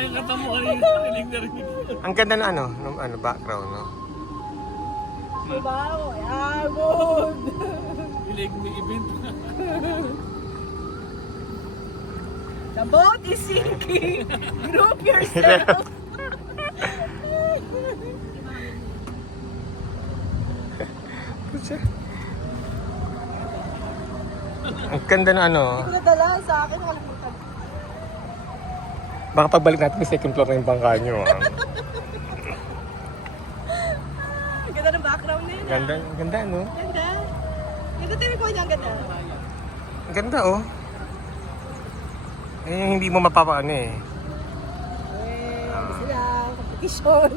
yung kata mo kanina. Rinig na rinig. Ang ganda na background, no? Wow, ayabon! Rinig may event. The boat is sinking! Group yourself! Ang ganda na Hindi ko nadala sa akin, nakalimutan. Baka pagbalik natin may second floor na yung bangka nyo. Ang ganda ng background na yun. Ganda, ganda, no? Ganda. Ganda tayo ko niya, ang ganda. Ang ganda, oh. Eh, hindi mo mapapaano eh. Ano sila, competition.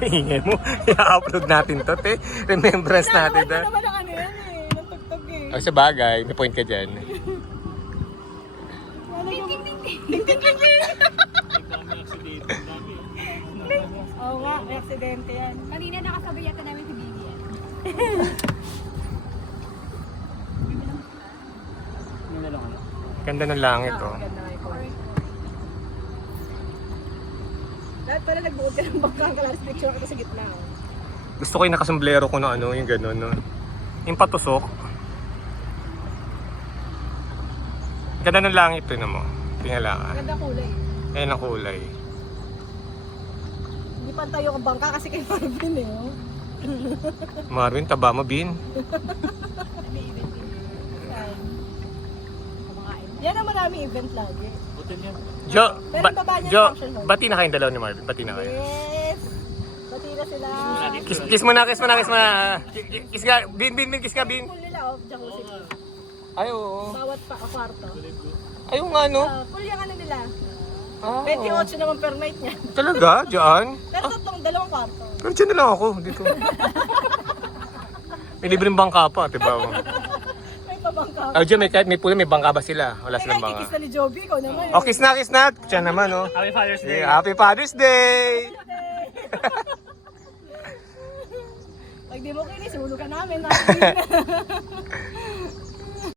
Ingay mo, i-upload natin to, te. Remembrance natin, Ano ha? naman ang ano yan eh, ng tugtog eh. O, sa bagay, may point ka dyan. Ting ting ting ting! Dami aksidente. Dami. Oo nga, may aksidente yan. Kanina nakasabay yata namin si Bibi yan. Ano lang ano? Ganda ng langit, oh. Ganda nga yung chorus. Lahat pala nagbuod ka ng bangkang kalaras picture kita sa gitna. Gusto ko yung nakasomblero ko na yung gano'n, no? Yung patusok. Ganda ng langit, ito na mo. Tingala ka. Ganda kulay. Ayan ang kulay. Hindi pantay yung bangka kasi kay Marvin eh. Oh. Marvin, taba mo, Bin. Yan ang maraming event lagi. Hotel yan. Jo, Pero yung baba niya Jo, function hall. bati na kayong dalawa ni Marvin. Bati na kayo. Yes! Bati na sila. Kiss mo na, kiss mo na, kiss mo na. Kiss ka, Bin, kiss ka, Bin. Pool nila oh, jacuzzi. Ay, oo. Bawat kwarto. Ay, oo nga, no? Pool yung ano nila. Ah, 28 naman per night niya. talaga? Diyan? Pero dalawang kwarto. Pero dyan na lang ako, dito. May libreng bangka pa, diba? May pabangka. Ah, dyan, may pool, may bangka ba sila? Wala silang Kaya kikis bangka. na ni Joby, ikaw naman. Oh, kiss na, kiss na. Diyan naman, oh. Happy Father's Day. Happy Father's Day! Pag di mo kinis, ulo ka namin.